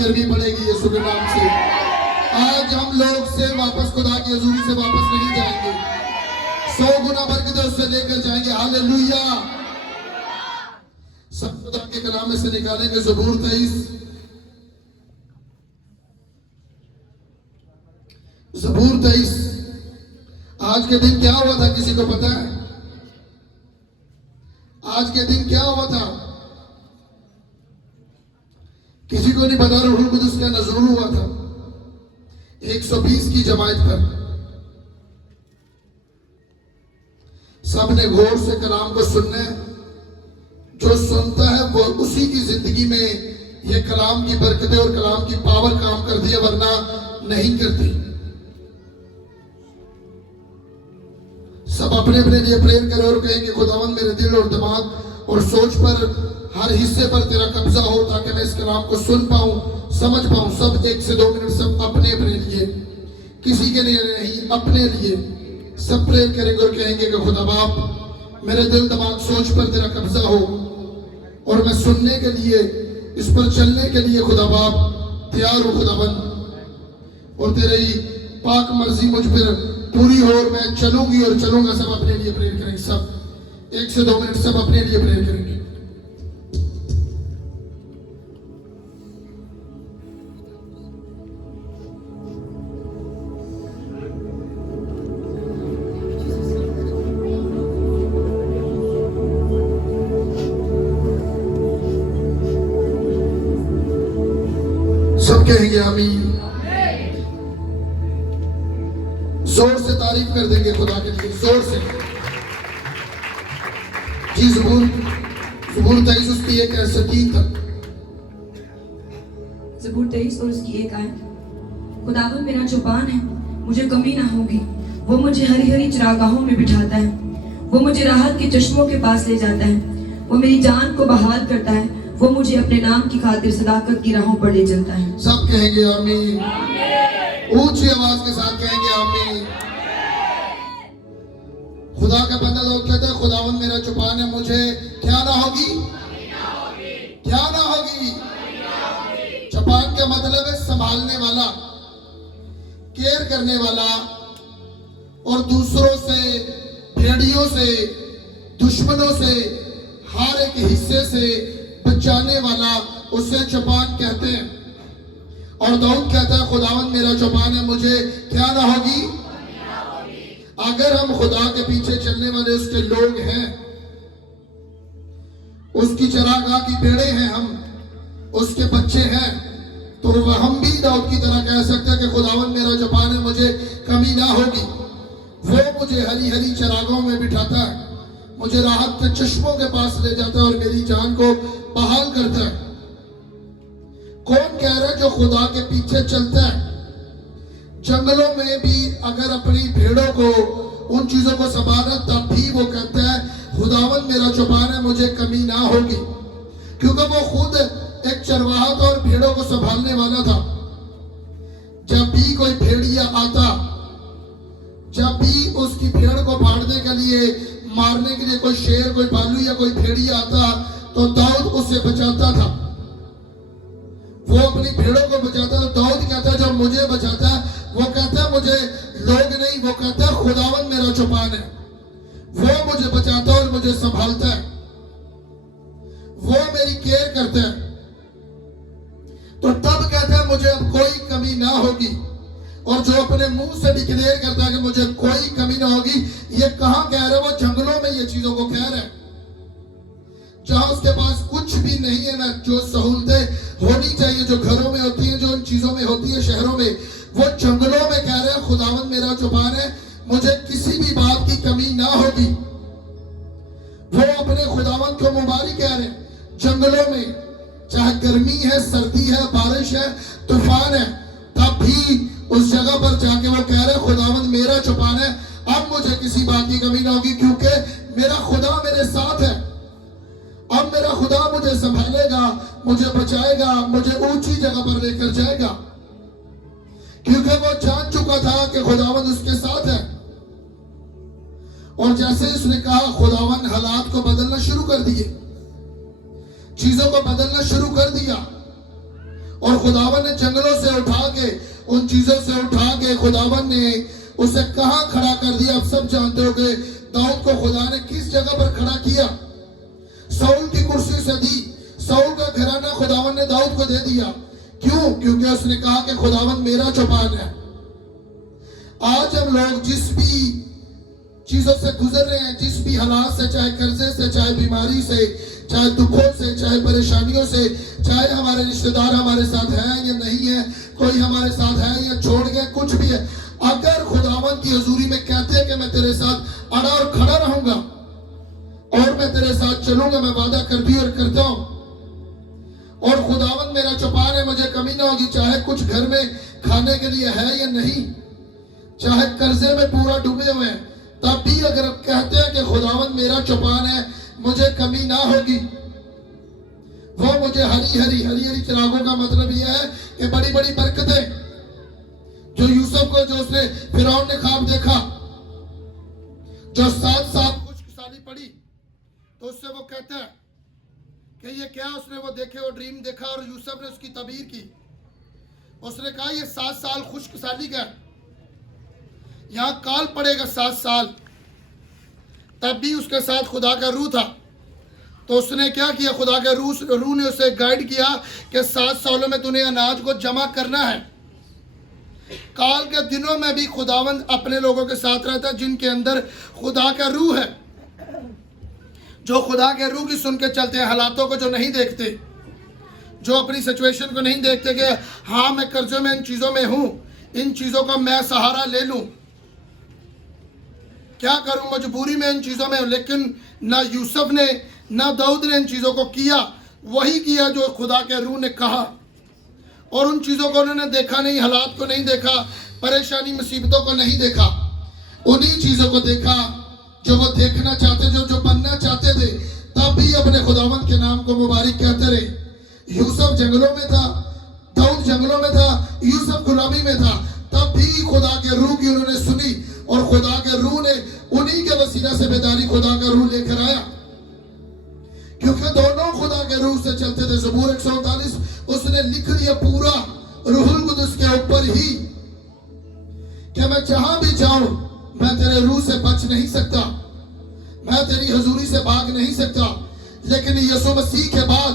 गर्मी पड़ेगी यीशु के नाम से। आज हम लोग से वापस खुदा की हजूरी से वापस नहीं जाएंगे, 100 गुना बरकतें उससे लेकर जाएंगे। हालेलुया। सब खुदा के कलाम में से निकालेंगे ज़बूर 23, ज़बूर 23। आज के दिन क्या हुआ था, किसी को पता है? आज के दिन क्या हुआ था? किसी को नहीं पता। रूहुल कुदस का नज़ूर हुआ था 120 की जमात पर। सबने गौर से कलाम को सुनना है। जो सुनता है वो उसी की जिंदगी में ये कलाम की बरकतें और कलाम की पावर काम करती है, वरना नहीं करती। सब अपने अपने लिए प्रेयर करें और कहें कि खुदावंद मेरे दिल और दिमाग और सोच पर, हर हिस्से पर तेरा कब्जा हो, ताकि मैं इस कलाम को सुन पाऊं, समझ पाऊं। सब 1 से 2 मिनट सब अपने अपने लिए, किसी के लिए नहीं, अपने लिए सब प्रेयर करेंगे और कहेंगे कि खुदा बाप मेरे दिल दिमाग सोच पर तेरा कब्जा हो और मैं सुनने के लिए, इस पर चलने के लिए खुदा बाप तैयार हूं खुदाबंद। और तेरी पाक मर्जी मुझ पर पूरी हो और मैं चलूंगी और चलूंगा। सब अपने लिए प्रेयर करेंगे। सब 1 से 2 मिनट सब अपने लिए प्रेयर करेंगे। सब कहेंगे आमीन। जोर से तारीफ कर देंगे खुदा के लिए, जोर से। जी ज़बूर 23 उसकी 1 ऐसा 3 तक। ज़बूर 23 और उसकी 1 आयत। खुदावंद मेरा चौपान है, मुझे कमी ना होगी। वो मुझे हरी हरी चरागाहों में बिठाता है। वो मुझे राहत के चश्मों के पास ले जाता है। वो मेरी जान को बहाल करता है। वो मुझे अपने नाम की खातिर सदाकत की राहों पर ले चलता है। सब कहेंगे आमीन। ऊंची आवाज के साथ कहेंगे आमीन। खुदा का बंदा तो कहता है खुदावंद मेरा चौपान है, मुझे क्या ना होगी, क्या ना होगी। चौपान का मतलब है संभालने वाला, केयर करने वाला और दूसरों से, भेड़ियों से, दुश्मनों से, हर एक हिस्से से बचाने वाला, उसे चौपान कहते हैं। और दाऊद कहता है खुदावंद मेरा चौपान है, मुझे क्या ना होगी। अगर हम खुदा के पीछे चलने वाले उसके लोग हैं, उसकी चरागाह की भेड़े हैं, हम उसके बच्चे हैं, तो हम भी दाऊद की तरह कह सकते हैं कि खुदावंद मेरा चौपान है, मुझे कमी ना होगी। वो मुझे हरी हरी चरागाहों में बिठाता है, मुझे राहत के चश्मों के पास ले जाता है और मेरी जान को बहाल करता है। कौन कह रहा है जो खुदा के पीछे चलता है? जंगलों में भी अगर अपनी भेड़ों को, उन चीजों को संभाला, तब भी वो कहता है खुदावंद मेरा चौपान है, मुझे कमी ना होगी। क्योंकि वो खुद एक चरवाहा था और भेड़ों को संभालने वाला था। जब भी कोई भेड़िया आता, जब भी उसकी भेड़ को फाड़ने के लिए, मारने के लिए कोई शेर, कोई भालू या कोई भेड़िया आता, तो दाऊद उसे बचाता था। वो अपनी भेड़ों को बचाता है। दाऊद कहता है जब मुझे बचाता है, वो कहता है मुझे लोग नहीं, वो कहता है खुदावंद मेरा चौपान है, वो मुझे बचाता है और मुझे संभालता है, वो मेरी केयर करता है। तो तब कहता है मुझे अब कोई कमी ना होगी। और जो अपने मुंह से डिक्लेयर करता है कि मुझे कोई कमी ना होगी, ये कहां कह रहा है? वो जंगलों में ये चीजों को कह रहा है, जहां उसके पास कुछ भी नहीं है ना, जो सहूलतें होनी चाहिए, जो घरों में होती है, जो उन चीजों में होती है शहरों में, वो जंगलों में कह रहे हैं खुदावंद मेरा चौपान है, मुझे किसी भी बात की कमी ना होगी। वो अपने खुदावंद को मुबारक कह रहे हैं। जंगलों में चाहे गर्मी है, सर्दी है, बारिश है, तूफान है, तब भी उस जगह पर जाके वो कह रहे हैं खुदावंद मेरा चौपान है, अब मुझे किसी बात की कमी ना होगी, क्योंकि मेरा खुदा मेरे साथ है। अब मेरा खुदा मुझे संभालेगा, मुझे बचाएगा, मुझे ऊंची जगह पर लेकर जाएगा, क्योंकि वो जान चुका था कि खुदावंद उसके साथ है। और जैसे उसने कहा, खुदावंद हालात को बदलना शुरू कर दिए, चीजों को बदलना शुरू कर दिया। और खुदावन ने जंगलों से उठा के, उन चीजों से उठा के खुदावन ने उसे कहां खड़ा कर दिया। आप सब जानते हो कि दाऊद को खुदा ने किस जगह पर खड़ा किया। साउल की कुर्सी से दी, साउल का घराना खुदावन ने दाऊद को दे दिया। क्यों? क्योंकि उसने कहा कि खुदावन मेरा चौपान है। आज हम लोग जिस भी चीजों से गुजर रहे हैं, जिस भी हालात से, चाहे कर्जे से, चाहे बीमारी से, चाहे दुखों से, चाहे परेशानियों से, चाहे हमारे रिश्तेदार हमारे साथ हैं या नहीं है, कोई हमारे साथ है या छोड़ गया, कुछ भी है, अगर खुदावन की हजूरी में कहते हैं कि मैं तेरे साथ अड़ा और खड़ा रहूंगा और मैं तेरे साथ चलूंगा, मैं वादा करती और करता हूं, और खुदावन मेरा चौपान है, मुझे कमी ना होगी, चाहे कुछ घर में खाने के लिए है या नहीं, चाहे कर्जे में पूरा डूबे हुए हैं, तब भी अगर आप कहते हैं कि खुदावन मेरा चौपान है, मुझे कमी ना होगी, वो मुझे हरी हरी चिरागों का मतलब यह है कि बड़ी बड़ी बरकतें जो यूसुफ को, जो उसने फिरौन ने ख्वाब देखा, जो 7 साल खुशकिसाली पड़ी, तो उससे वो कहता है कि ये क्या, उसने वो देखे, वो ड्रीम देखा और यूसुफ ने उसकी तबीर की। उसने कहा ये 7 साल खुशकिसाली का, यहां काल पड़ेगा 7 साल। तब भी उसके साथ खुदा का रूह था। तो उसने क्या किया, खुदा के रूह ने उसे गाइड किया कि 7 सालों में तूने अनाज को जमा करना है। काल के दिनों में भी खुदावंद अपने लोगों के साथ रहता है जिनके अंदर खुदा का रूह है, जो खुदा के रूह की सुन के चलते हैं, हालातों को जो नहीं देखते, जो अपनी सिचुएशन को नहीं देखते कि हाँ मैं कर्जों में, इन चीज़ों में हूँ, इन चीज़ों का मैं सहारा ले लूँ, क्या करूं, मजबूरी में इन चीज़ों में। लेकिन ना यूसुफ ने ना दाऊद ने इन चीज़ों को किया, वही किया जो खुदा के रूह ने कहा, और उन चीज़ों को उन्होंने देखा नहीं, हालात को नहीं देखा, परेशानी मुसीबतों को नहीं देखा, उन्हीं चीज़ों को देखा जो वो देखना चाहते, जो बनना चाहते थे। तब भी अपने खुदावंद के नाम को मुबारक कहते रहे। यूसुफ जंगलों में था, दाऊद जंगलों में था, यूसुफ गुलामी में था, तब भी खुदा के रूह की उन्होंने सुनी, और खुदा के रूह ने उन्हीं के वसीला से बेदारी खुदा का रूह लेकर आया, क्योंकि दोनों खुदा के रूह से चलते थे। ज़बूर 139 उसने लिख दिया पूरा रूहुल कुदस के ऊपर ही कि मैं जहां भी जाऊं, मैं तेरे रूह से बच नहीं सकता, मैं तेरी हजूरी से भाग नहीं सकता। लेकिन यीशु मसीह के बाद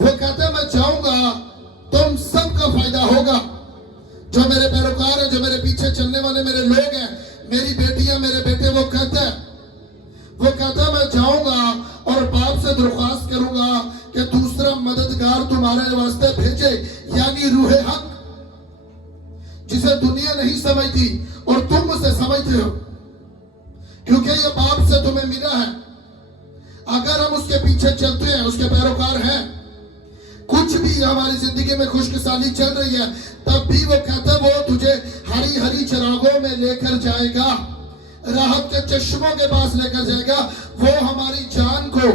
वो कहते मैं जाऊंगा, तुम सबका फायदा होगा, जो मेरे पैरोकार हैं, जो मेरे पीछे चलने वाले मेरे लोग हैं, मेरी बेटियां, मेरे बेटे, वो कहता है मैं जाऊंगा और बाप से दरख्वास्त करूंगा कि दूसरा मददगार तुम्हारे वास्ते भेजे, यानी रूह हक, जिसे दुनिया नहीं समझती और तुम उसे समझते हो, क्योंकि ये बाप से तुम्हें मिला है। अगर हम उसके पीछे चलते हैं, उसके पैरोकार हैं, कुछ भी हमारी जिंदगी में खुशकिसाली चल रही है, तब भी वो कहता है वो तुझे हरी हरी चिरागों में लेकर जाएगा, राहत के चश्मों के पास लेकर जाएगा। वो हमारी जान को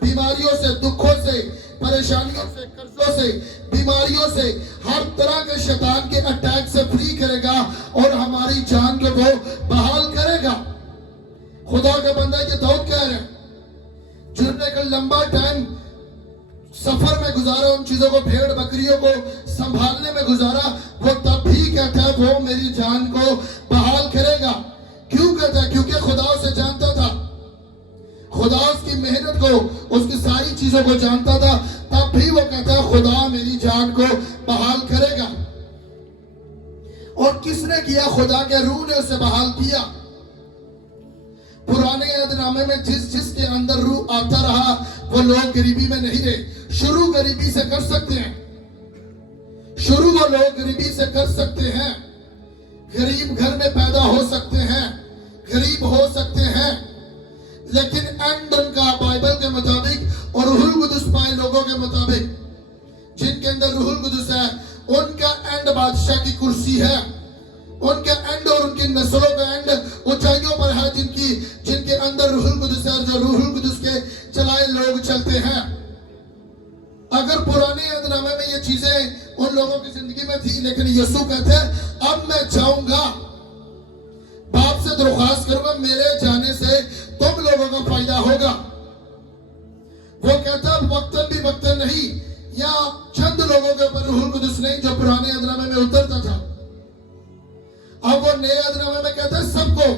बीमारियों से, दुखों से, परेशानियों से, कर्जों से, बीमारियों से, हर तरह के शैतान के अटैक से फ्री करेगा और हमारी जान को वो बहाल करेगा। खुदा का बंदा ये दाऊद कह रहे हैं, जिन्होंने एक लंबा टाइम सफर में गुजारा, उन चीजों को, भेड़ बकरियों को संभालने में गुजारा, वो तब भी कहता है वो मेरी जान को बहाल करेगा। क्यों कहता है? क्योंकि खुदा उसे जानता था, खुदा उसकी मेहनत को, उसकी सारी चीजों को जानता था, तब भी वो कहता है खुदा मेरी जान को बहाल करेगा। और किसने किया? खुदा के रूह ने उसे बहाल किया। पुराने अहदनामे में जिसके अंदर रूह आता रहा, वो लोग गरीबी में नहीं रहे। शुरू गरीबी से कर सकते हैं, शुरू वो लोग गरीबी से कर सकते हैं, गरीब घर में पैदा हो सकते हैं, गरीब हो सकते हैं, लेकिन एंड उनका बाइबल के मुताबिक और रूहुल कुदस पाए लोगों के मुताबिक, जिनके अंदर रूहुल कुदस है, उनका एंड बादशाह की कुर्सी है, उनका एंड और उनकी नस्लों का एंड ऊंचाइयों पर है, जिनके अंदर रूहुल कुदस है और जो रूहुल कुदस के चलाए लोग चलते हैं। अगर पुराने अहदनामे में ये चीजें उन लोगों की जिंदगी में थी, लेकिन यीशु कहते हैं अब मैं जाऊंगा, बाप से दरख्वास्त करूंगा, मेरे जाने से तुम लोगों को फायदा होगा। वो कहता है वक्तन भी वक्तन नहीं, या चंद लोगों के नहीं जो पुराने अदनामे में उतरता था। अब वो नए अदनामे में कहता है सबको।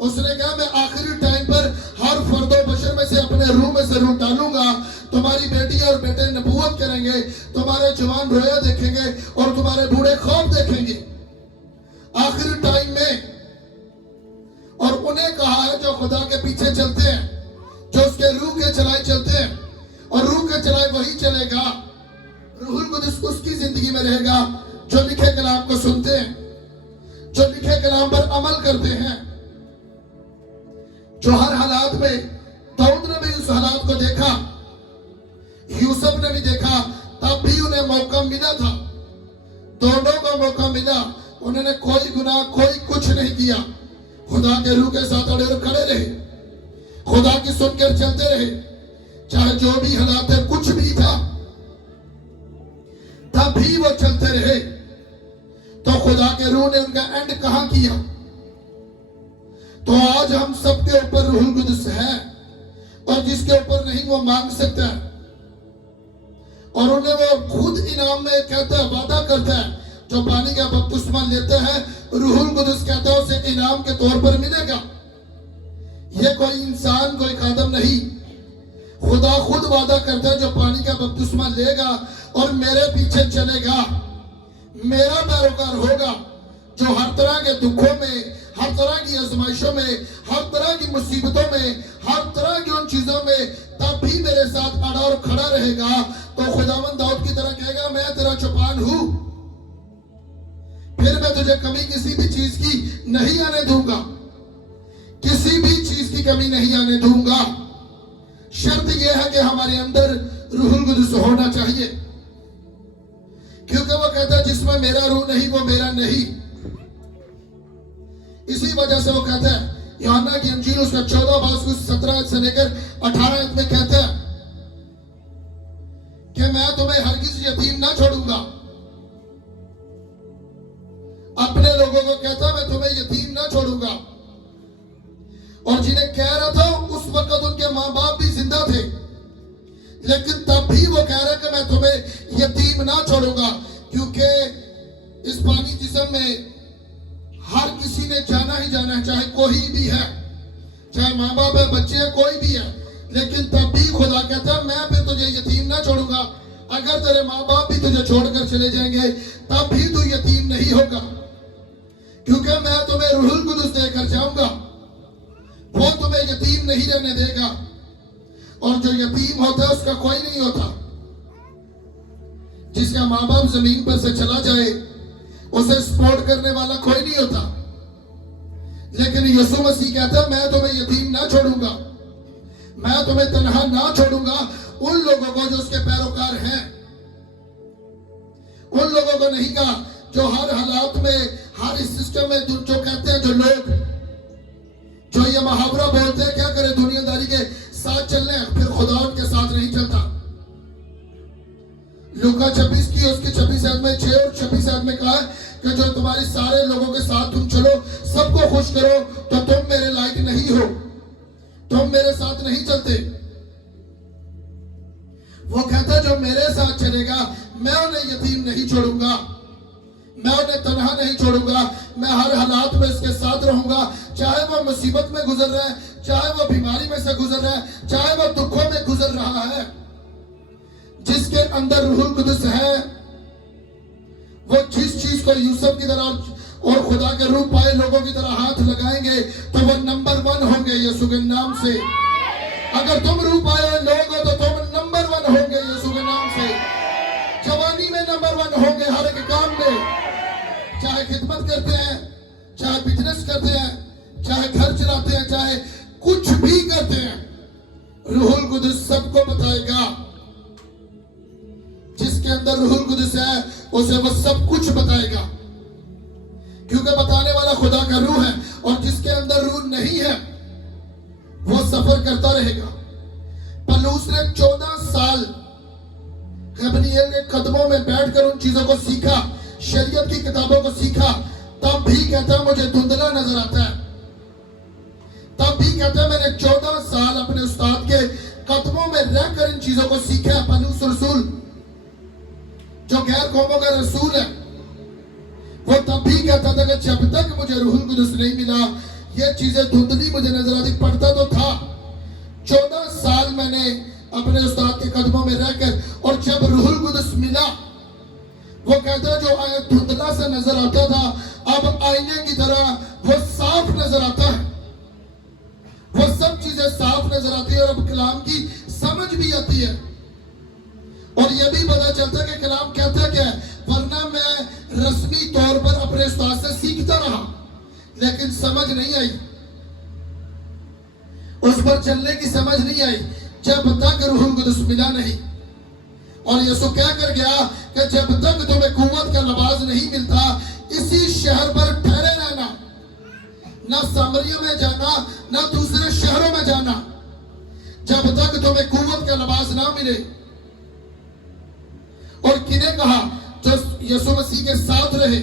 उसने कहा मैं आखिरी टाइम पर हर फर्दो बशर में से अपने रूह में से रूह डालूंगा। तुम्हारी बेटी और बेटे नबूवत करेंगे, तुम्हारे जवान रोया देखेंगे और तुम्हारे बूढ़े ख्वाब देखेंगे आखिरी टाइम में। और उन्हें कहा है जो खुदा के पीछे चलते हैं, जो उसके रूह के चलाए चलते हैं, और रूह के चलाए वही चलेगा, रूहुल कुद्दुस उसकी जिंदगी में रहेगा जो लिखे कलाम को सुनते हैं, जो लिखे कलाम पर अमल करते हैं, जो हर हालात में। दाऊद ने भी उस हालात को देखा, यूसुफ ने भी देखा, तब भी उन्हें मौका मिला था, दोनों को मौका मिला। उन्होंने कोई गुनाह कोई कुछ नहीं किया, खुदा के रूह के साथ अड़े और खड़े रहे, खुदा की सुनकर चलते रहे, चाहे जो भी हालात है, कुछ भी था तब भी वो चलते रहे। तो खुदा के रूह ने उनका एंड कहां किया? तो आज हम सबके ऊपर रूहुल कुद्दुस है, और जिसके ऊपर नहीं वो मांग सकता है, और उन्हें वो खुद इनाम में कहता है, वादा करता है। जो पानी का बपतिस्मा लेते हैं, रूहुल कुद्दुस कहता है उसे इनाम के तौर पर मिलेगा। ये कोई इंसान कोई खादम नहीं, खुदा खुद वादा करता है जो पानी का बपतिस्मा लेगा और मेरे पीछे चलेगा, मेरा पैरोकार होगा, जो हर तरह के दुखों में, हर तरह की आजमाइशों में, हर तरह की मुसीबतों में, हर तरह की उन चीजों में तब भी मेरे साथ अड़ा और खड़ा रहेगा। तो खुदावंद दाऊद की तरह कहेगा मैं तेरा चौपान हूं, फिर मैं तुझे कमी किसी भी चीज की नहीं आने दूंगा, किसी भी चीज की कमी नहीं आने दूंगा। शर्त यह है कि हमारे अंदर रूहुल कुद्दुस होना चाहिए, क्योंकि वो कहता है जिसमें मेरा रूह नहीं वो मेरा नहीं। इसी वजह से वो कहता है यूहन्ना की अंजील उसका 14 से लेकर 18 में कहता है कि मैं तुम्हें हरगिज यतीम ना छोड़ूंगा। अपने लोगों को कहता मैं तुम्हें यतीम ना छोड़ूंगा। और जिन्हें कह रहा था उस वक्त उनके माँ बाप भी जिंदा थे, लेकिन तब भी वो कह रहा कि मैं तुम्हें यतीम ना छोड़ूंगा, क्योंकि इस पानी जिस्म में हर किसी ने जाना ही जाना है, चाहे कोई भी है, चाहे माँ बाप है, बच्चे हैं, कोई भी है। लेकिन तब भी खुदा कहता है मैं फिर तुझे यतीम ना छोड़ूंगा। अगर तेरे माँ बाप भी तुझे छोड़कर चले जाएंगे तब भी तू यतीम नहीं होगा, क्योंकि मैं तुम्हें रूहुल कुद्दुस देकर जाऊंगा, वो तुम्हें यतीम नहीं रहने देगा। और जो यतीम होता है उसका कोई नहीं होता। जिसका माँ बाप जमीन पर से चला जाए उसे सपोर्ट करने वाला कोई नहीं होता। लेकिन यीशु मसीह कहता है मैं तुम्हें यतीम ना छोड़ूंगा, मैं तुम्हें तन्हा ना छोड़ूंगा। उन लोगों को जो उसके पैरोकार हैं, उन लोगों को नहीं कहा जो हर हालात में, हर इस सिस्टम में जो कहते हैं, जो लोग जो ये मुहावरा बोलते हैं क्या करे दुनियादारी के साथ चलने, फिर खुदा उनके साथ नहीं चलता। लूका 26 की उसके 26 आयत में 6 और 26 आयत में कहा है कि जो तुम्हारे सारे लोगों के साथ तुम चलो, सबको खुश करो, तो तुम मेरे लायक नहीं हो, तुम मेरे साथ नहीं चलते। वो कहता जो मेरे साथ चलेगा मैं उन्हें यतीम नहीं छोड़ूंगा, मैं उन्हें तन्हा नहीं छोड़ूंगा, मैं हर हालात में इसके साथ रहूंगा। चाहे वो मुसीबत में गुजर रहा है, चाहे वो बीमारी में से गुजर रहा है, चाहे वो दुखों में गुजर रहा है, जिसके अंदर रूहुल कुद्दुस है वो जिस चीज को यूसुफ की तरह और खुदा के रूप पाए लोगों की तरह हाथ लगाएंगे तो वो नंबर 1 होंगे यीशु के नाम से। अगर तुम रूह पाए लोग हो तो तुम नंबर 1 होंगे यीशु के नाम से। जवानी में नंबर 1 होंगे, हर एक काम में, चाहे खिदमत करते हैं, चाहे बिजनेस करते हैं, चाहे घर चलाते हैं, चाहे कुछ भी करते हैं, रूहुल कुद्दुस सबको बताएगा। जिसके अंदर रूहुल कुद्दुस है उसे वो सब कुछ बताएगा, क्योंकि बताने वाला खुदा का रूह है। और जिसके अंदर रूह नहीं है वो सफर करता रहेगा। पौलुस ने 14 साल गब्रिएल के कदमों में बैठकर उन चीजों को सीखा, शरीयत की किताबों को सीखा। तब भी कहता है मुझे धुंधला नजर आता है, तब भी कहता है मैंने 14 साल अपने उस्ताद के कदमों में रहकर इन चीजों को सीखा। पौलुस रसूल जो गैर कौमों का रसूल है, वो तब भी कहता था कि जब तक मुझे रूहुल कुदस नहीं मिला ये चीजें धुंधली मुझे नजर आती। पढ़ता तो था, 14 साल मैंने अपने उस्ताद के कदमों में रहकर, और जब रूहुल कुदस मिला वो कहता जो धुंधला सा नजर आता था अब आईने की तरह वो साफ नजर आता है, वो सब चीजें साफ नजर आती है और अब कलाम की समझ भी आती है और यह भी पता चलता है कि कलाम कहता क्या है। वरना मैं रस्मी तौर पर अपने उस्ताद से सीखता रहा लेकिन समझ नहीं आई, उस पर चलने की समझ नहीं आई जब तक रूहुल कुदस मिला नहीं। और यीशु क्या कर गया कि जब तक तुम्हें कुव्वत का लिबास नहीं मिलता इसी शहर पर ठहरे रहना, ना सामरिया में जाना ना दूसरे शहरों में जाना, जब तक तुम्हें कुव्वत का लिबास ना मिले। और किन्हें कहा? जो यीशु मसीह के साथ रहे।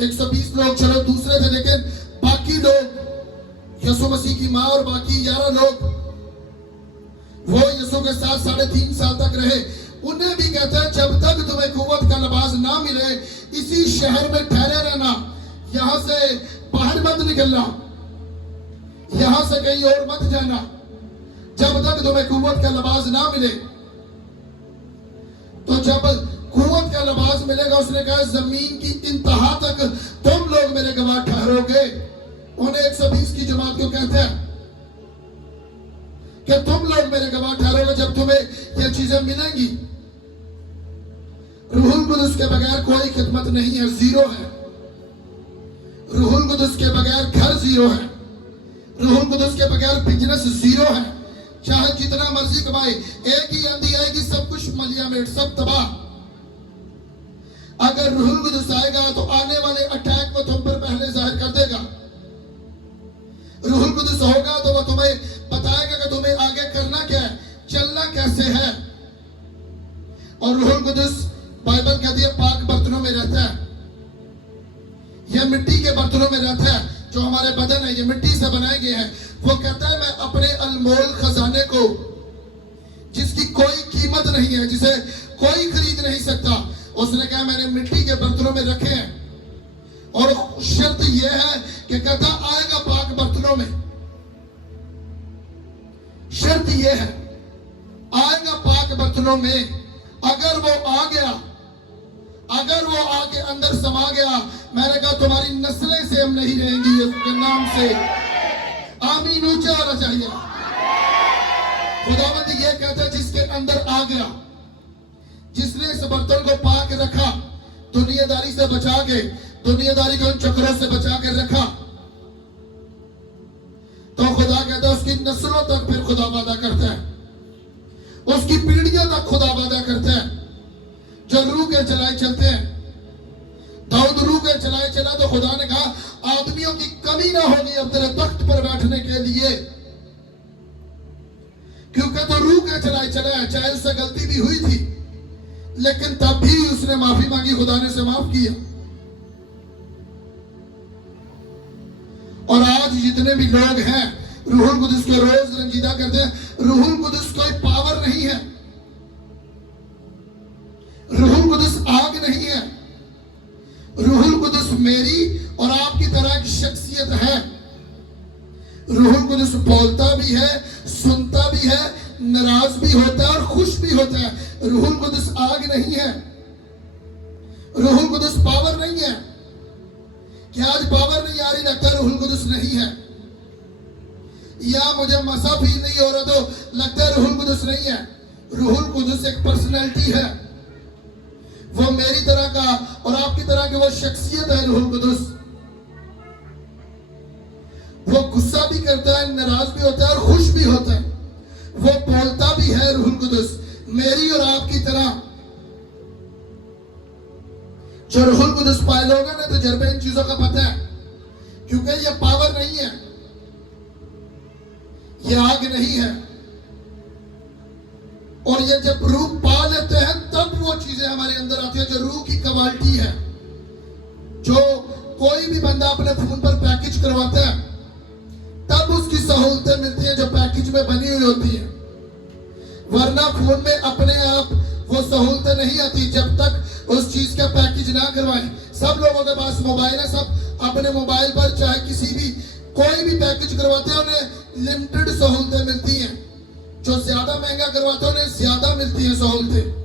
120 लोग चलो दूसरे थे, लेकिन बाकी लोग यीशु मसीह की मां और बाकी 11 लोग वो यीशु के साथ 3.5 साल तक रहे। उन्हें भी कहता है जब तक तुम्हें कुव्वत का लिबास ना मिले इसी शहर में ठहरे रहना, यहां से बाहर मत निकलना, यहां से कहीं और मत जाना जब तक तुम्हें कुव्वत का लिबास ना मिले। तो जब कुव्वत का लिबास मिलेगा, उसने कहा जमीन की इंतहा तक तुम लोग मेरे गवाह ठहरोगे। उन्हें 120 की जमात को कहते हैं कि तुम लोग मेरे गवाह ठहरोगे जब तुम्हें ये चीजें मिलेंगी। रूहुल कुदस के बगैर कोई खिदमत नहीं है, जीरो है। रूहुल कुदस के बगैर घर जीरो है, रूहुल कुदस के बगैर बिजनेस जीरो है। चाहे जितना मर्जी कमाए, एक ही आंधी आएगी सब कुछ मलिया मेट, सब तबाह। अगर रूहुल कुदस आएगा तो आने वाले अटैक को तुम पर पहले जाहिर कर देगा। रूहुल कुदस होगा तो वह तुम्हें बताएगा कि तुम्हें आगे करना क्या है, चलना कैसे है। और रूहुल कुदस बाइबल कहती है पाक बर्तनों में रहता है, यह मिट्टी के बर्तनों में रहता है। जो हमारे बदन है ये मिट्टी से बनाए गए हैं। वो कहता है मैं अपने अनमोल खजाने को जिसकी कोई कीमत नहीं है, जिसे कोई खरीद नहीं सकता, उसने कहा मैंने मिट्टी के बर्तनों में रखे हैं। और शर्त यह है कि कहता आएगा पाक बर्तनों में, शर्त यह है आएगा पाक बर्तनों में। अगर वो आ गया, अगर वो आके अंदर समा गया, मैंने कहा तुम्हारी नस्लें सेम नहीं रहेंगी। इसके नाम से आमीन ऊंचा होना चाहिए। खुदावंद ये कहता है जिसके अंदर आ गया, जिसने इस बर्तन को पाक रखा, दुनियादारी से बचा के, दुनियादारी को उन चक्रों से बचा के रखा, तो खुदा कहता है उसकी नस्लों तक फिर खुदा वादा करता है, उसकी पीढ़ियों तक खुदा वादा करता है। जो रूह के चलाए चलते हैं, दाऊद रूह के चलाए चला तो खुदा ने कहा आदमियों की कमी ना होगी अब तेरे तख्त पर बैठने के लिए, क्योंकि तो रूह के चलाए चला है। चाहे उससे गलती भी हुई थी लेकिन तब भी उसने माफी मांगी, खुदा ने उसे माफ किया। और आज जितने भी लोग हैं रूहुल कुदस को रोज रंजीदा करते हैं, रूहुल कुदस कोई पावर नहीं है, रूहुल कुदस आग नहीं है। रूहुल कुदस मेरी और आपकी तरह की शख्सियत है। रूहुल कुदस बोलता भी है, सुनता भी है, नाराज भी होता है और खुश भी होता है। रूहुल कुदस आग नहीं है, रूहुल कुदस पावर नहीं है। कि आज पावर नहीं आ रही, लगता है रूहुल कुदस नहीं है, या मुझे मसा फील नहीं हो रहा तो लगता है रूहुल कुदस नहीं है। रूहुल कुदस एक पर्सनैलिटी है, वो मेरी तरह का और आपकी तरह की वो शख्सियत है। रूहुल कुदस वो गुस्सा भी करता है, नाराज भी होता है और खुश भी होता है, वो बोलता भी है। रूहुल कुदस मेरी और आपकी तरह। जो रूहुल कुदस पाए लोग हैं ना तजर्बे इन चीजों का पता है, क्योंकि ये पावर नहीं है, ये आग नहीं है। और ये जब रूह पा लेते हैं तब वो चीजें हमारे अंदर आती है जो रूह की क्वालिटी है। जो कोई भी बंदा अपने फोन पर पैकेज करवाता है तब उसकी सहूलतें मिलती हैं जो पैकेज में बनी हुई होती है, वरना फोन में अपने आप वो सहूलतें नहीं आती जब तक उस चीज का पैकेज ना करवाएं। सब लोगों के पास मोबाइल है, सब अपने मोबाइल पर चाहे किसी भी कोई भी पैकेज करवाते हैं उन्हें लिमिटेड सहूलतें मिलती हैं। जो ज्यादा महंगा करवाते हैं उन्हें ज्यादा मिलती हैं सहूलतें।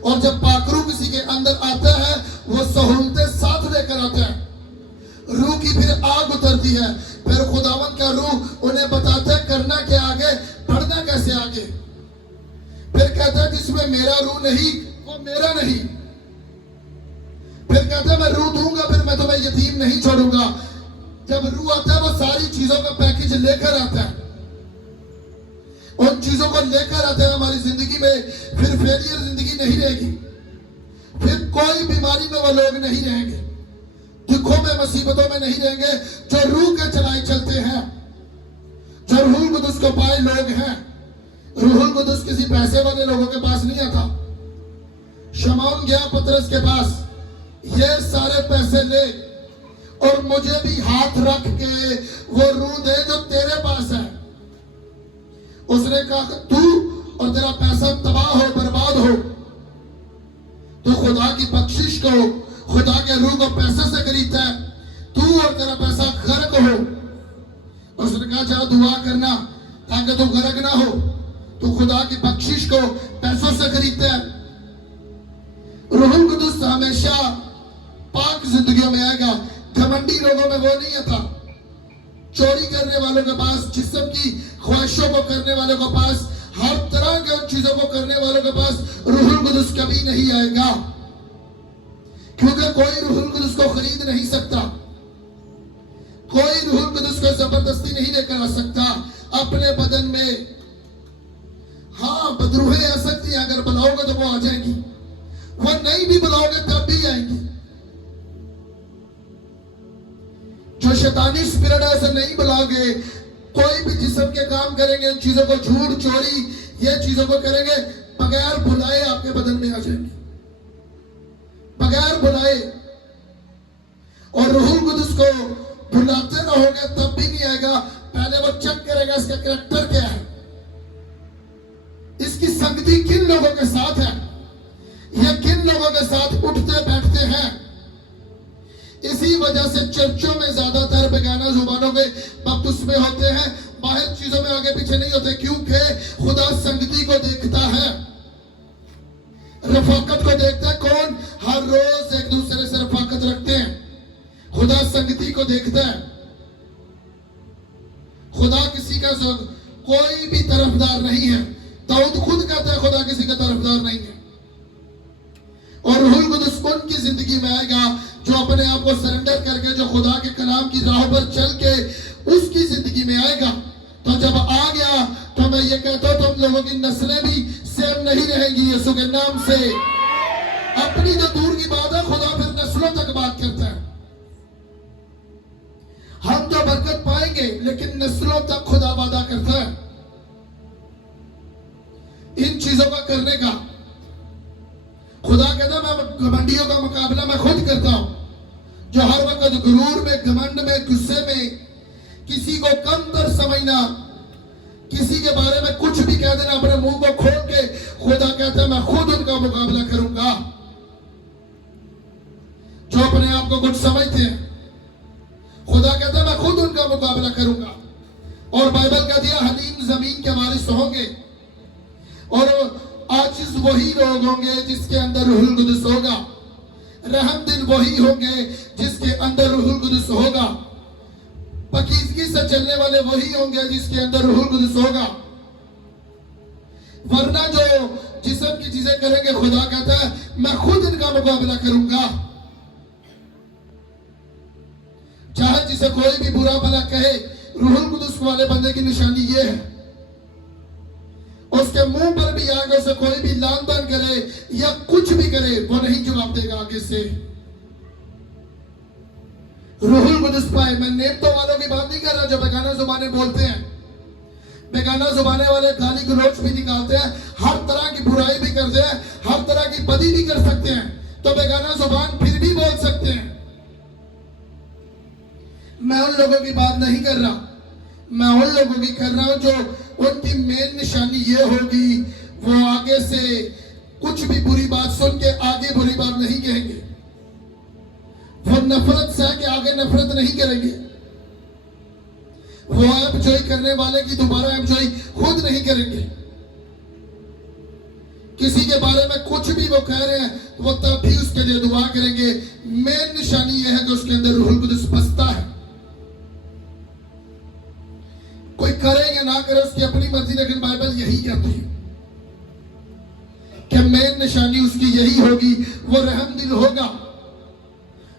और जब पाखरू किसी के अंदर आता है वो सहूलतें साथ लेकर आता है। रूह की फिर आग उतरती है, फिर खुदावन का रूह उन्हें बताता है करना क्या आगे, बढ़ना कैसे आगे। फिर कहता है जिसमें मेरा रूह नहीं वो मेरा नहीं। फिर कहता है मैं रूह दूंगा, फिर मैं तुम्हें यतीम नहीं छोड़ूंगा। जब रूह आता है वो सारी चीजों का पैकेज लेकर आता है, उन चीजों को लेकर आता है हमारी जिंदगी में। फिर फेलियर जिंदगी नहीं रहेगी, फिर कोई बीमारी में वो लोग नहीं रहेंगे, दुखों में मुसीबतों में नहीं रहेंगे जो रूह के चलाए चलते हैं, जो रूहुल कुदुस को पाए लोग हैं। रूहुल कुदुस किसी पैसे वाले लोगों के पास नहीं आता। शमौन गया पतरस के पास, ये सारे पैसे ले और मुझे भी हाथ रख के वो रूह दे जो तेरे पास है। उसने कहा तू और तेरा पैसा तबाह हो, बर्बाद हो, तो खुदा की बख्शिश को, खुदा के रूह को पैसे से खरीदता है, तू और तेरा पैसा गर्क हो। उसने कहा जा दुआ करना ताकि तू गर्क ना हो। तो खुदा की बख्शिश को पैसों से खरीदता है। रूहुल कुदुस हमेशा पाक जिंदगियों में आएगा, घमंडी लोगों में वो नहीं आता। चोरी करने वालों के पास, जिस्म की ख्वाहिशों को करने वालों के पास, हर तरह के उन चीजों को करने वालों के पास रूहुल कुदुस कभी नहीं आएगा, क्योंकि कोई रूहुल कुदुस को खरीद नहीं सकता, कोई रूहुल कुदुस को जबरदस्ती नहीं लेकर आ सकता अपने बदन में। हाँ, बदरूहें आ सकती है, अगर बुलाओगे तो वो आ जाएंगी, वो नहीं भी बुलाओगे तब भी आएंगी। जो शैतानी स्पिरिट है उसे नहीं बुलाओगे, कोई भी जिस्म के काम करेंगे, इन चीजों को, झूठ चोरी ये चीजों को करेंगे, बगैर बुलाए आपके बदन में आ जाएंगे, बगैर बुलाए। और रूहुल कुदुस को बुलाते रहोगे तब भी नहीं आएगा। पहले वो चेक करेगा इसका कैरेक्टर क्या है, इसकी संगति किन लोगों के साथ है, ये किन लोगों के साथ उठते बैठते हैं। इसी वजह से चर्चों में ज्यादातर बेगाना जुबानों के बपतिस्मे होते हैं, बाहर चीजों में आगे पीछे नहीं होते, क्योंकि खुदा संगति को देखता है, रफाकत को देखता है। कौन हर रोज एक दूसरे से रफाकत रखते हैं, खुदा संगति को देखता है। खुदा किसी का कोई भी तरफदार नहीं है। दाऊद खुद कहता है खुदा किसी का तरफदार नहीं है। और रूहुल कुदुस उनकी जिंदगी में आएगा जो अपने आप को सरेंडर करके, जो खुदा के कलाम की राह पर चल के उसकी जिंदगी में आएगा। तो जब आ गया तो मैं ये कहता हूं तुम लोगों की नस्लें भी सेम नहीं रहेंगी यीशु के नाम से। अपनी तो दूर की बात है, खुदा फिर नस्लों तक बात करता है। हम तो बरकत पाएंगे लेकिन नस्लों तक खुदा वादा करता है इन चीजों का करने का। खुदा कहता मैं घमंडियों का मुकाबला मैं खुद करता हूं, जो हर वक्त गुरूर में, घमंड में, गुस्से में, किसी को कमतर समझना, किसी के बारे में कुछ भी कह देना अपने मुंह को खोल के, खुदा कहता है मैं खुद उनका मुकाबला करूंगा। जो अपने आप को कुछ समझते हैं, खुदा कहता है मैं खुद उनका मुकाबला करूंगा। और बाइबल कहती है हलीम जमीन के वारिस होंगे, और आजिज वही लोग होंगे जिसके अंदर रूहुल कुदुस होगा, रहम दिल वही होंगे जिसके अंदर रूहुल कुदुस होगा, पकीज़गी से चलने वाले वही होंगे जिसके अंदर रूहुल कुदुस होगा। वरना जो जिस्म की चीजें करेंगे, खुदा कहता है मैं खुद इनका मुकाबला करूंगा। चाहे जिसे कोई भी बुरा भला कहे, रूहुल कुदुस वाले बंदे की निशानी ये है, उसके मुंह पर भी आगे उसे कोई भी लान तान करे या कुछ भी करे, वो नहीं जवाब देगा आगे से। रूहुल कुदुस पाए। मैं नेमतों वालों की बात नहीं कर रहा जो बेगाना जुबानें बोलते हैं। बेगाना जुबाने वाले गाली गलौज भी निकालते हैं, हर तरह की बुराई भी करते हैं, हर तरह की बदी भी कर सकते हैं, तो बेगाना जुबान फिर भी बोल सकते हैं। मैं उन लोगों की बात नहीं कर रहा, मैं उन लोगों की कर रहा हूं जो उनकी मेन निशानी ये होगी, वो आगे से कुछ भी बुरी बात सुन के आगे बुरी बात नहीं कहेंगे, वो नफरत सह के आगे नफरत नहीं करेंगे, वो एंजॉय करने वाले की दोबारा एंजॉय खुद नहीं करेंगे। किसी के बारे में कुछ भी वो कह रहे हैं तो वो तब भी उसके लिए दुआ करेंगे। मेन निशानी यह है कि उसके अंदर रूहुल कुदस बसता है। कोई करे या ना करे उसकी अपनी मर्जी, लेकिन बाइबल यही कहती है कि मेन निशानी उसकी यही होगी, वो रहमदिल होगा,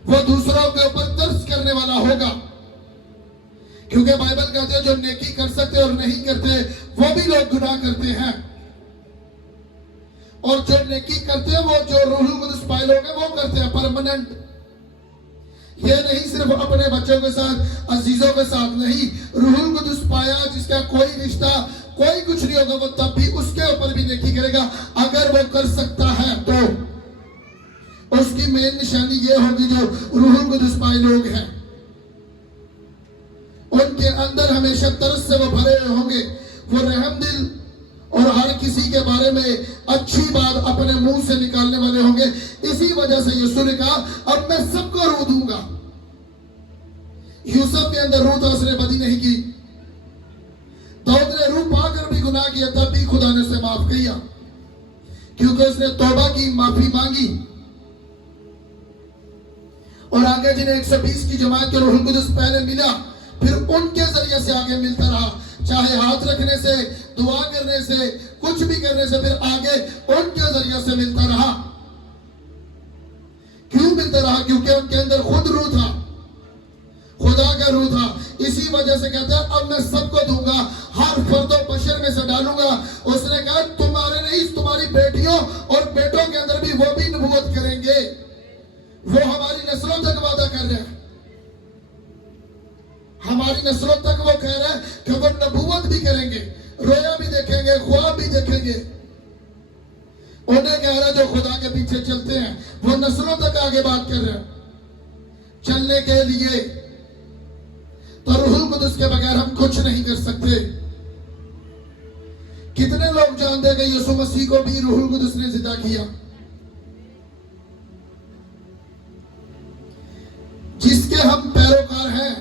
वो दूसरों के ऊपर तरस करने वाला होगा। क्योंकि बाइबल कहते हैं जो नेकी कर सकते और नहीं करते वो भी लोग गुनाह करते हैं, और जो नेकी करते हैं वो जो रूहुल कुदस पाए लोग हैं वो करते हैं परमानेंट। ये नहीं सिर्फ अपने बच्चों के साथ, अजीजों के साथ नहीं, रूहुल कुदस पाया जिसका कोई रिश्ता कोई कुछ नहीं होगा, वो तब भी उसके ऊपर भी नेकी करेगा अगर वो कर सकता है तो। उसकी मेन निशानी ये होगी जो रूहुल कुदस पाए लोग हैं, उनके अंदर हमेशा तरस से वो भरे हुए होंगे, वो रहमदिल और हर किसी के बारे में अच्छी बात अपने मुंह से निकालने वाले होंगे। इसी वजह से यीशु ने कहा अब मैं सबको रूह दूंगा। यूसुफ के अंदर रूह था, उसने बदी नहीं की। दाऊद ने रूह पाकर भी गुनाह किया, तब भी खुदा ने उसे माफ किया क्योंकि उसने तौबा की, माफी मांगी। और आगे जिन्हें 120 की जमात के रूहुल कुदस पहले मिला, फिर उनके जरिए से आगे मिलता रहा, चाहे हाथ रखने से, दुआ करने से, कुछ भी करने से, फिर आगे उनके जरिए से मिलता रहा। क्यों मिलता रहा? क्योंकि उनके अंदर खुद रूह था, खुदा का रूह था। इसी वजह से कहता है अब मैं सबको दूंगा, हर फर्दो बशर में से डालूंगा। उसने कहा तुम्हारे नहीं, तुम्हारी बेटियों और बेटों के अंदर भी वो भी नबूवत करेंगे। वो हमारी नस्लों तक वादा कर रहे हैं, हमारी नस्लों तक वो कह रहा है कि वो नबूवत भी करेंगे, रोया भी देखेंगे, ख्वाब भी देखेंगे। उन्हें कह रहा है जो खुदा के पीछे चलते हैं, वो नस्लों तक आगे बात कर रहे हैं चलने के लिए। तो रूहुल कुदस के बगैर हम कुछ नहीं कर सकते। कितने लोग जानते हैं कि यीशु मसीह को भी रूहुल कुदस ने जिंदा किया? जिसके हम पैरोकार हैं,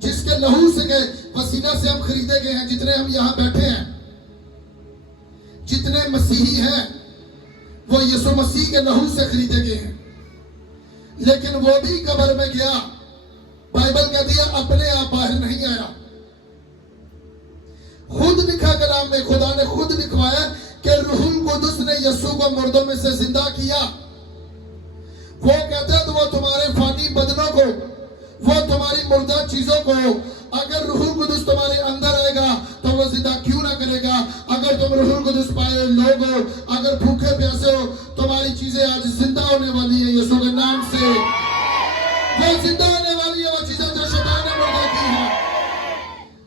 जिसके लहू से गए वसीला से हम खरीदे गए हैं, जितने हम यहां बैठे हैं, जितने मसीही हैं, वो यीशु मसीह के लहू से खरीदे गए हैं। लेकिन वो भी कब्र में गया, बाइबल कहती है अपने आप बाहर नहीं आया। खुद लिखा कलाम में, खुदा ने खुद लिखवाया कि रूहुल कुदस ने यीशु को मुर्दों में से जिंदा किया। वो कहते हैं तो वो तुम्हारे फानी बदनों को, वो तुम्हारी मुर्दा चीजों को, अगर रूहुल कुदस तुम्हारे अंदर आएगा तो वो जिंदा क्यों ना करेगा? अगर तुम रूहुल कुदस पाए लोग हो, अगर भूखे प्यासे हो, तुम्हारी चीजें आज जिंदा होने वाली है यीशु के नाम से। वो जिंदा होने वाली है, वो चीजें जो शैतान ने मुर्दा की है।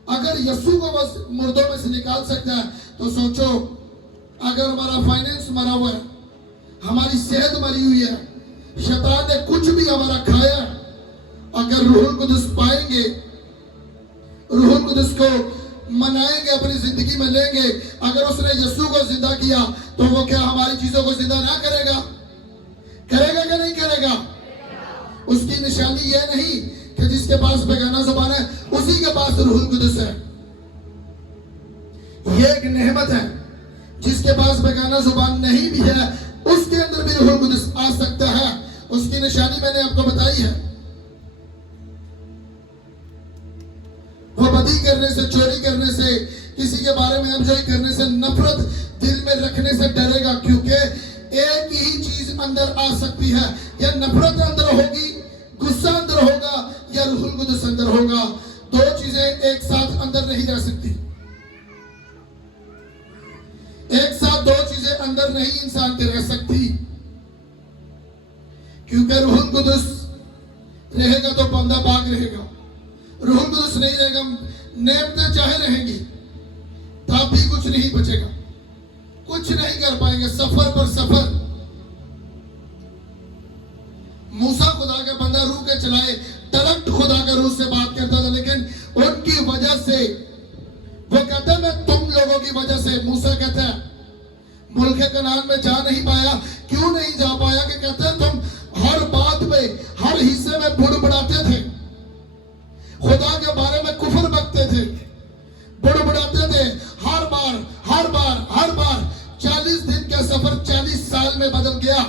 अगर यीशु को बस मुर्दों में से निकाल सकता है तो सोचो, अगर हमारा फाइनेंस मरा हुआ है, हमारी सेहत मरी हुई है, शैतान ने कुछ भी हमारा खाया, अगर रूहुल कुदस पाएंगे, रूहुल कुदस को मनाएंगे, अपनी जिंदगी में लेंगे, अगर उसने यीशु को जिंदा किया तो वो क्या हमारी चीजों को जिंदा ना करेगा? करेगा कि नहीं करेगा? उसकी निशानी यह नहीं कि जिसके पास बेगाना जुबान है उसी के पास रूहुल कुदस है। यह एक नेमत है, जिसके पास बेगाना जुबान नहीं भी है उसके अंदर भी रूहुल कुदस आ सकता है। उसकी निशानी मैंने आपको बताई है। वो बदी करने से, चोरी करने से, किसी के बारे में एंजॉय करने से, नफरत दिल में रखने से डरेगा, क्योंकि एक ही चीज अंदर आ सकती है, या नफरत अंदर होगी, गुस्सा अंदर होगा, या रूहुल कुदस अंदर होगा। दो चीजें एक साथ अंदर नहीं रह सकती। एक साथ दो चीजें अंदर नहीं इंसान के रह सकती, क्योंकि रूहुल कुदस रहेगा तो बंदा पाक रहेगा, रूहुल कुदस नहीं रहेगा, नेमतें चाहे रहेंगी तब भी कुछ नहीं बचेगा, कुछ नहीं कर पाएंगे। सफर पर सफर, मूसा खुदा का बंदा रूह के चलाए, डायरेक्ट खुदा का रूह से बात करता था, लेकिन उनकी वजह से वो कहता है मैं तुम लोगों की वजह से, मूसा कहता है मुल्क मुल्क कनान में जा नहीं पाया। क्यों नहीं जा पाया? कि कहते हैं तुम हर बात में, हर हिस्से में बुड़बुड़ाते थे, खुदा के बारे में कुफर बकते थे, बुड़बुड़ाते थे। हर बार 40 दिन का सफर 40 साल में बदल गया।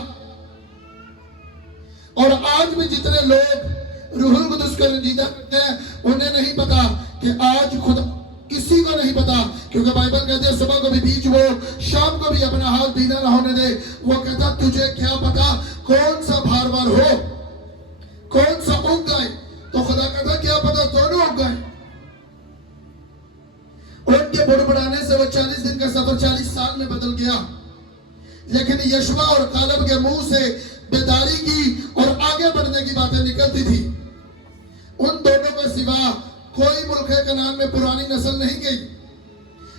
और आज भी जितने लोग रूहुल कुदस को रंजीदा करते हैं, उन्हें नहीं पता कि आज खुदा, किसी को नहीं पता, क्योंकि बाइबल कहते हैं सुबह को भी बीज बो, शाम को भी अपना हाथ भीना ना होने दे। वो कहता तुझे क्या पता कौन सा भार हो, कौन सा उग गए। तो खुदा कहता क्या पता दोनों उग गए। उनके बुड़बुड़ाने से वो 40 दिन का सफर 40 साल में बदल गया। लेकिन यशवा और कालब के मुंह से बेदारी की और आगे बढ़ने की बातें निकलती थी। उन दोनों के सिवा कोई मुल्क कनान में पुरानी नस्ल नहीं गई।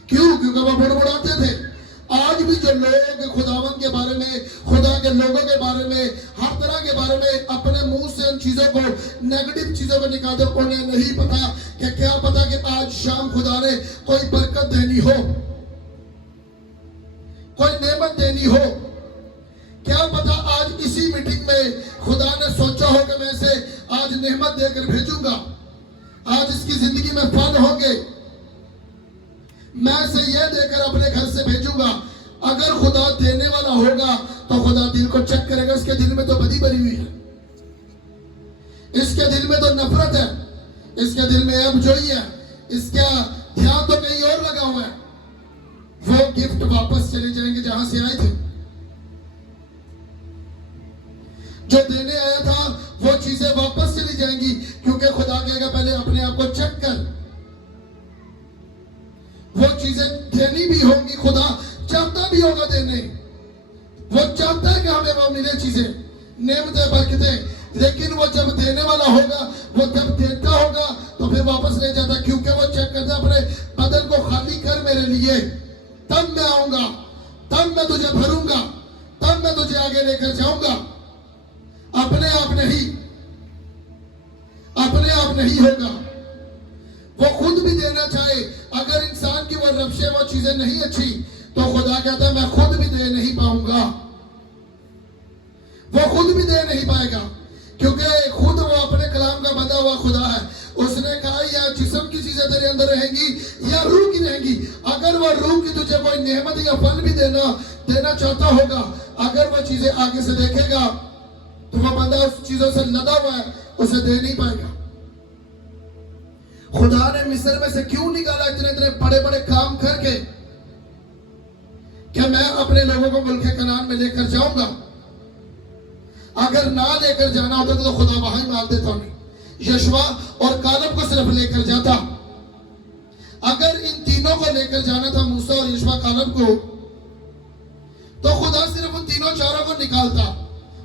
क्यों? क्योंकि वो बुड़बुड़ाते थे। आज भी जो लोग खुदावन के बारे में, खुदा के लोगों के बारे में, हर तरह के बारे में अपने मुंह से उन चीजों को, नेगेटिव चीजों को निकालते, उन्हें नहीं पता कि क्या पता कि आज शाम खुदा ने कोई बरकत देनी हो, कोई नेमत देनी हो। क्या पता आज इसी मीटिंग में खुदा ने सोचा हो कि मैं इसे आज नेमत देकर भेजूंगा, आज इसकी जिंदगी में फल होंगे, मैं इसे यह देकर अपने घर से भेजूंगा। अगर खुदा देने वाला होगा तो खुदा दिल को चेक करेगा। इसके दिल में तो बदी भरी हुई है, इसके दिल में तो नफरत है, इसके दिल में अबजोई है, इसका ध्यान तो कहीं और लगा हुआ है। वो गिफ्ट वापस चले जाएंगे जहां से आए थे। जो देने आया था वो चीजें वापस चली जाएंगी, क्योंकि खुदा कहेगा पहले अपने आप को चेक कर। वो चीजें देनी भी होंगी, खुदा चाहता भी होगा देने, वो चाहता है कि हमें वो मिले चीजें, नेमतें, बरकतें। लेकिन वो जब देने वाला होगा, वो जब देता होगा तो फिर वापस नहीं जाता, क्योंकि वो चेक करता है अपने बदन को खाली कर मेरे लिए, तब मैं आऊंगा, तब मैं तुझे भरूंगा, तब मैं तुझे आगे लेकर जाऊंगा। अपने आप नहीं होगा। वो खुद भी देना चाहे, अगर इंसान की वो रवशें, वो चीजें नहीं अच्छी, तो खुदा कहता है मैं खुद भी दे नहीं पाऊंगा। वो खुद भी दे नहीं पाएगा, क्योंकि खुद वो अपने कलाम का बंधा हुआ खुदा है। उसने कहा या जिस्म की चीजें तेरे अंदर रहेंगी या रूह की रहेंगी। अगर वो रूह की तुझे कोई नेमत या फल भी देना चाहता होगा, अगर वो चीजें आगे से देखेगा तो वो बंदा उस चीजों से लदा हुआ है, उसे दे नहीं पाएगा। खुदा ने मिस्र में से क्यों निकाला इतने इतने बड़े बड़े काम करके? क्या मैं अपने लोगों को मुल्क कनान में लेकर जाऊंगा? अगर ना लेकर जाना होता तो खुदा वहां ही मार देता नहीं। यशवा और कालब को सिर्फ लेकर जाता। अगर इन तीनों को लेकर जाना था, मूसा और यशवा कालब को, तो खुदा सिर्फ उन तीनों चारों को निकालता,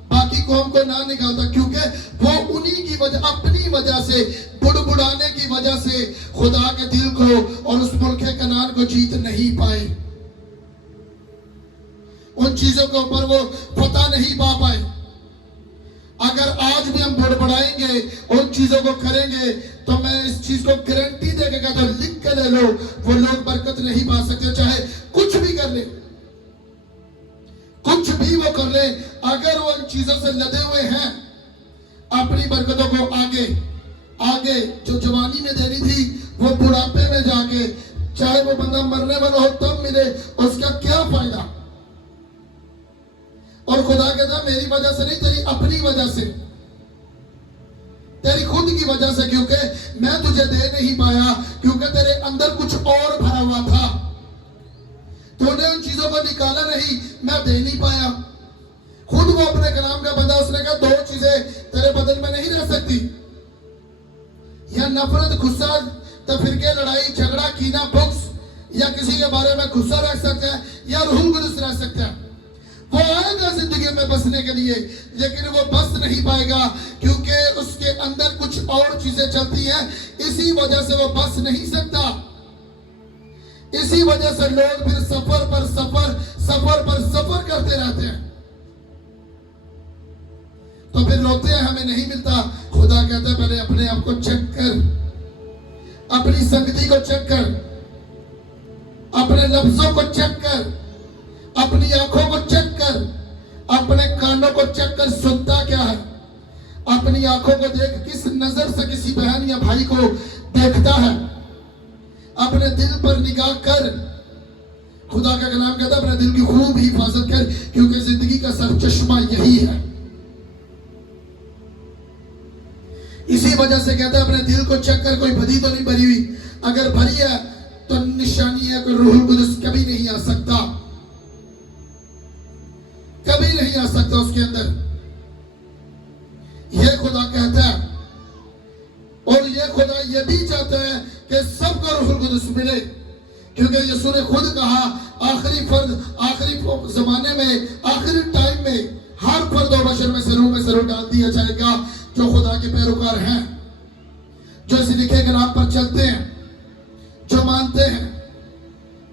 बाकी कौम को ना निकालता, क्योंकि वो उन्हीं की वजह, अपनी वजह से, बुड़बुड़ाने की वजह से खुदा के दिल को और उस मुल्क कनान को जीत नहीं पाए। उन चीजों के ऊपर वो पता नहीं पा पाए। अगर आज भी हम बुड़बुड़ाएंगे, उन चीजों को करेंगे, तो मैं इस चीज को गारंटी देकर कहता हूं, लिख के ले लो, वो लोग बरकत नहीं पा सकते, चाहे कुछ भी कर ले, कुछ भी वो कर ले। अगर वो इन चीजों से लदे हुए हैं, अपनी बरकतों को आगे जो जवानी में देनी थी, वो बुढ़ापे में जाके, चाहे वो बंदा मरने वाला हो तब मिले, उसका क्या फायदा? और खुदा कहता मेरी वजह से नहीं, तेरी अपनी वजह से, तेरी खुद की वजह से, क्योंकि मैं तुझे दे नहीं पाया, क्योंकि तेरे अंदर कुछ और भरा हुआ था। तूने उन चीजों को निकाला नहीं, मैं दे नहीं पाया। खुद वो अपने कलाम का बंदा, उसने कहा दो चीजें तेरे बदन में नहीं रह सकती, या नफरत, गुस्सा, तफरीके, लड़ाई झगड़ा, कीना, बुक्स, या किसी के बारे में गुस्सा रख सकता है, या रूह कुदस रह सकता है। वो आएगा जिंदगी में बसने के लिए, लेकिन वो बस नहीं पाएगा, क्योंकि उसके अंदर कुछ और चीजें चलती हैं। इसी वजह से वो बस नहीं सकता। इसी वजह से लोग फिर सफर पर सफर करते रहते हैं, तो फिर रोते हैं हमें नहीं मिलता। खुदा कहता है पहले अपने आप को चेक कर, अपनी संगति को चेक कर, अपने लफ्जों को चेक कर, अपनी आंखों अपनी आंखों को देख किस नजर से किसी बहन या भाई को देखता है। अपने दिल पर निगाह कर। खुदा का कलाम कहता है अपने दिल की खूब हिफाजत कर, क्योंकि जिंदगी का सरचश्मा यही है। इसी वजह से कहता है अपने दिल को चेक कर, कोई बदी तो नहीं भरी हुई। अगर भरी है तो निशानी है कि रूहुल कुदस कभी नहीं आ सकता, कभी नहीं आ सकता उसके अंदर। यह खुदा कहता है, और यह खुदा यह भी चाहता है कि सबको रूहुल कुदस मिले, क्योंकि यीशु ने खुद कहा आखिरी जमाने में, आखिरी टाइम में हर फर्द और बशर में से रूह डाल दिया जाएगा जो खुदा के पैरोकार हैं, जो इस लिखे के नाम पर चलते हैं, जो मानते हैं,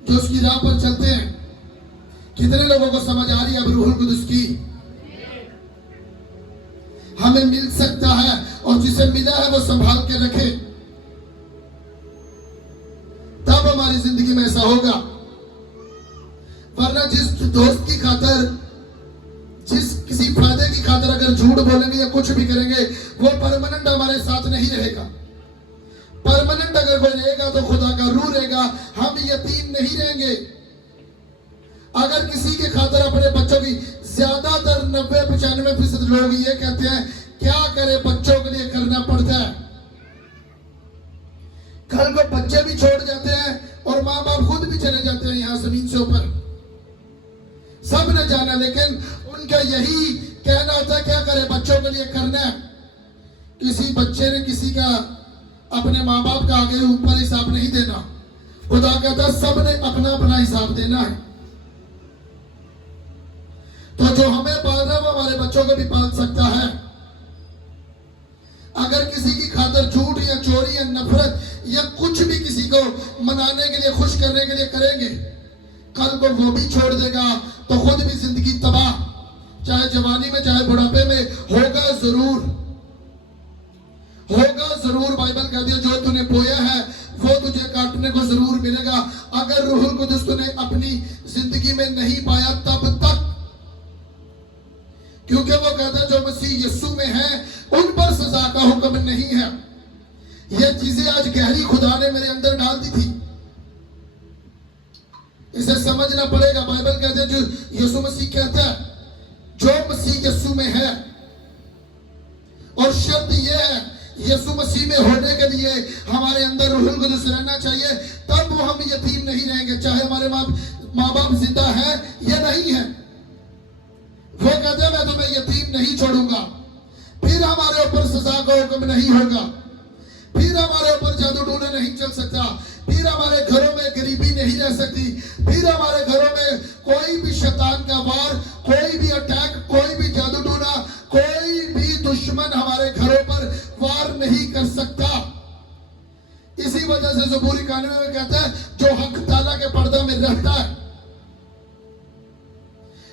जो उसकी राह पर चलते हैं। कितने लोगों को समझ आ रही है अब रूहुल कुदस की? हमें मिल सकता है, और जिसे मिला है वो संभाल के रखे, तब हमारी जिंदगी में ऐसा होगा। वरना जिस दोस्त की खातर, जिस किसी फायदे की खातर अगर झूठ बोलेंगे या कुछ भी करेंगे, वो परमानेंट हमारे साथ नहीं रहेगा। परमानेंट अगर कोई रहेगा तो खुदा का रूह रहेगा, हम यतीम नहीं रहेंगे। अगर किसी के खातर अपने बच्चों की, ज्यादातर 90-95% लोग ये कहते हैं क्या करे, बच्चों के लिए करना पड़ता है। कल को बच्चे भी छोड़ जाते हैं और माँ बाप खुद भी चले जाते हैं यहां जमीन से ऊपर, सब ने जाना, लेकिन उनका यही कहना होता है क्या करे, बच्चों के लिए करना है। किसी बच्चे ने किसी का, अपने माँ बाप का आगे ऊपर हिसाब नहीं देना। खुदा कहता है सब ने अपना अपना हिसाब देना है। तो जो हमें पाल रहा है वो हमारे बच्चों को भी पाल सकता है। अगर किसी की खातर झूठ या चोरी या नफरत या कुछ भी किसी को मनाने के लिए, खुश करने के लिए करेंगे, कल को वो भी छोड़ देगा तो खुद भी जिंदगी तबाह, चाहे जवानी में चाहे बुढ़ापे में, होगा जरूर, होगा जरूर। बाइबल कहती है जो तूने बोया है वो तुझे काटने को जरूर मिलेगा। अगर रूहुल कुदस तूने अपनी जिंदगी में नहीं पाया तब तक, क्योंकि वो कहता है जो मसीह यीशु में है उन पर सजा का हुक्म नहीं है। ये चीजें आज गहरी खुदा ने मेरे अंदर डाल दी थी, इसे समझना पड़ेगा। बाइबल कहते हैं जो यीशु मसीह कहता है जो मसीह यीशु में है, और शब्द यह है यीशु मसीह में होने के लिए हमारे अंदर रूहुल कुदस रहना चाहिए, तब वो हम यतीम नहीं रहेंगे, चाहे हमारे माँ बाप जिंदा है या नहीं है। वो कहते हैं मैं तुम्हें यतीम नहीं छोड़ूंगा। फिर हमारे ऊपर सजा का हुक्म नहीं होगा, फिर हमारे ऊपर जादू टोना नहीं चल सकता, फिर हमारे घरों में गरीबी नहीं रह सकती, फिर हमारे घरों में कोई भी शैतान का वार, कोई भी अटैक, कोई भी जादू टोना, कोई भी दुश्मन हमारे घरों पर वार नहीं कर सकता। इसी वजह से ज़बूरी 91 में कहता है जो हक ताला के पर्दा में रहता है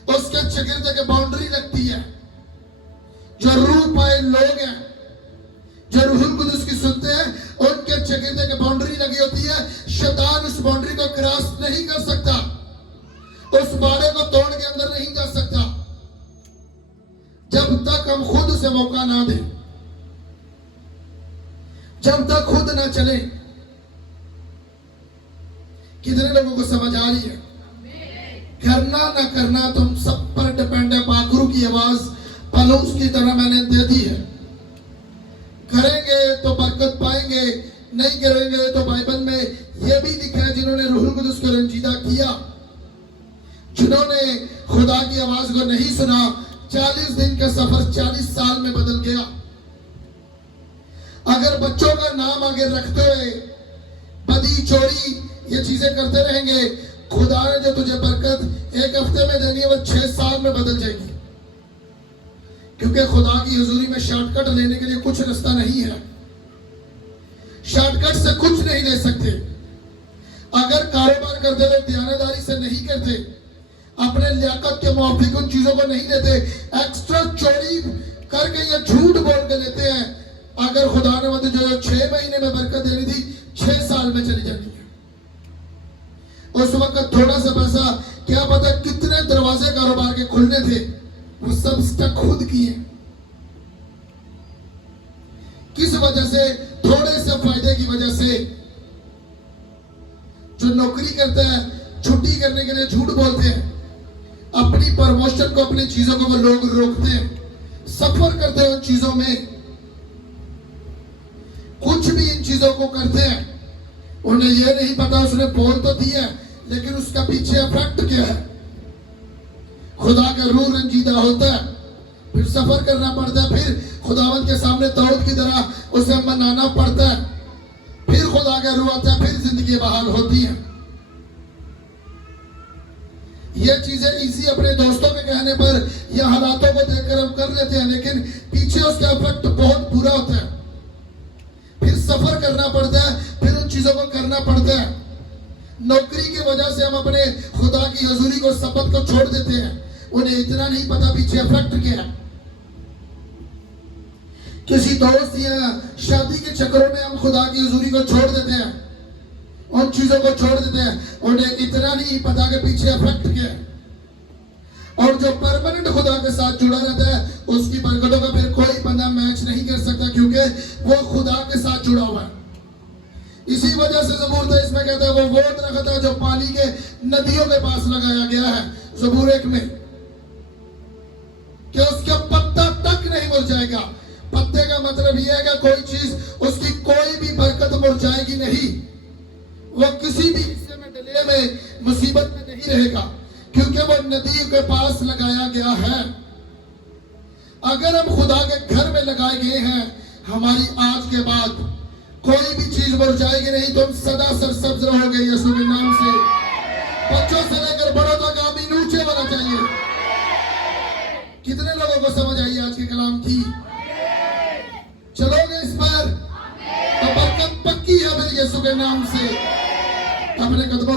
उसके चगिर्द के बाउंड्री लगती है। जो रूह पाए लोग हैं, जो रूहुल कुदस की सुनते हैं, उनके चगिर्द के बाउंड्री लगी होती है। शैतान उस बाउंड्री को क्रॉस नहीं कर सकता, उस बाड़े को तोड़ के अंदर नहीं जा सकता, जब तक हम खुद उसे मौका ना दें, जब तक खुद ना चले। कितने लोगों को समझ आ रही है? करना ना करना तुम सब पर डिपेंड है। पाखरू की आवाज पलूस की तरह मैंने दे दी है। करेंगे तो बरकत पाएंगे, नहीं करेंगे तो बाइबल में यह भी लिखा है जिन्होंने रूहुल कुदस को रंजीदा किया, जिन्होंने खुदा की आवाज को नहीं सुना, 40 दिन का सफर 40 साल में बदल गया। अगर बच्चों का नाम आगे रखते हुए बदी चोरी ये चीजें करते रहेंगे, खुदा ने जो तुझे बरकत 1 हफ्ते में देनी है वो 6 साल में बदल जाएगी। क्योंकि खुदा की हुजूरी में शॉर्टकट लेने के लिए कुछ रास्ता नहीं है, शॉर्टकट से कुछ नहीं ले सकते। अगर कारोबार करते लोग ध्यानदारी से नहीं करते, अपने लियाकत के मुआफिक उन चीजों को नहीं लेते, एक्स्ट्रा चोरी करके या झूठ बोल के लेते हैं, अगर खुदा ने मतलब जो 6 महीने में बरकत देनी थी 6 साल में चली जाती है। उस वक्त थोड़ा सा पैसा, क्या पता कितने दरवाजे कारोबार के खुलने थे, वो सब स्टक खुद किए। किस वजह से? थोड़े से फायदे की वजह से। जो नौकरी करते हैं, छुट्टी करने के लिए झूठ बोलते हैं, अपनी प्रमोशन को, अपनी चीजों को वो लोग रोकते हैं, सफर करते हैं उन चीजों में, कुछ भी इन चीजों को करते हैं, उन्हें यह नहीं पता उसने बोल तो दिया लेकिन उसका पीछे इफेक्ट क्या है। खुदा का रूह रंजीदा होता है, फिर सफर करना पड़ता है, फिर खुदावंद के सामने दाऊद की तरह उसे मनाना पड़ता है, फिर खुदा का रूह आता है, फिर जिंदगी बहाल होती है। ये चीजें इसी अपने दोस्तों के कहने पर या हालातों को देखकर हम कर लेते हैं, लेकिन पीछे उसका इफेक्ट बहुत बुरा होता है। फिर सफर करना पड़ता है, फिर उन चीजों को करना पड़ता है। नौकरी की वजह से हम अपने खुदा की हजूरी को, शब्द को छोड़ देते हैं, उन्हें इतना नहीं पता पीछे इफेक्ट क्या है। किसी दोस्त या शादी के चक्करों में हम खुदा की हजूरी को छोड़ देते हैं, उन चीजों को छोड़ देते हैं, उन्हें इतना नहीं पता कि पीछे इफेक्ट क्या है। और जो परमानेंट खुदा के साथ जुड़ा रहता है, उसकी बरकतों का फिर कोई बंदा मैच नहीं कर सकता, क्योंकि वो खुदा के साथ जुड़ा हुआ है। इसी वजह से ज़बूर था इसमें कहता है वो दरख्त है जो पानी के नदियों के पास लगाया गया है, ज़बूर 1 में, कि उसका पत्ता तक नहीं मुरझाएगा। पत्ते का मतलब यह है कि कोई चीज, उसकी कोई भी बरकत मुरझाएगी नहीं, वो किसी भी हिस्से में, डले में, मुसीबत में नहीं रहेगा, क्योंकि वो नदी के पास लगाया गया है। अगर हम खुदा के घर में लगाए गए हैं, हमारी आज के बाद कोई भी चीज मुरझाएगी नहीं, तुम सदा सरसब्ज रहोगे यीशु के नाम से। बच्चों से लेकर बड़ों तक आमीन ऊंचे वाला चाहिए। कितने लोगों को समझ आई आज के कलाम की? चलोगे इस पर तो बरकत पक्की है मेरे यीशु के नाम से। अपने कदमों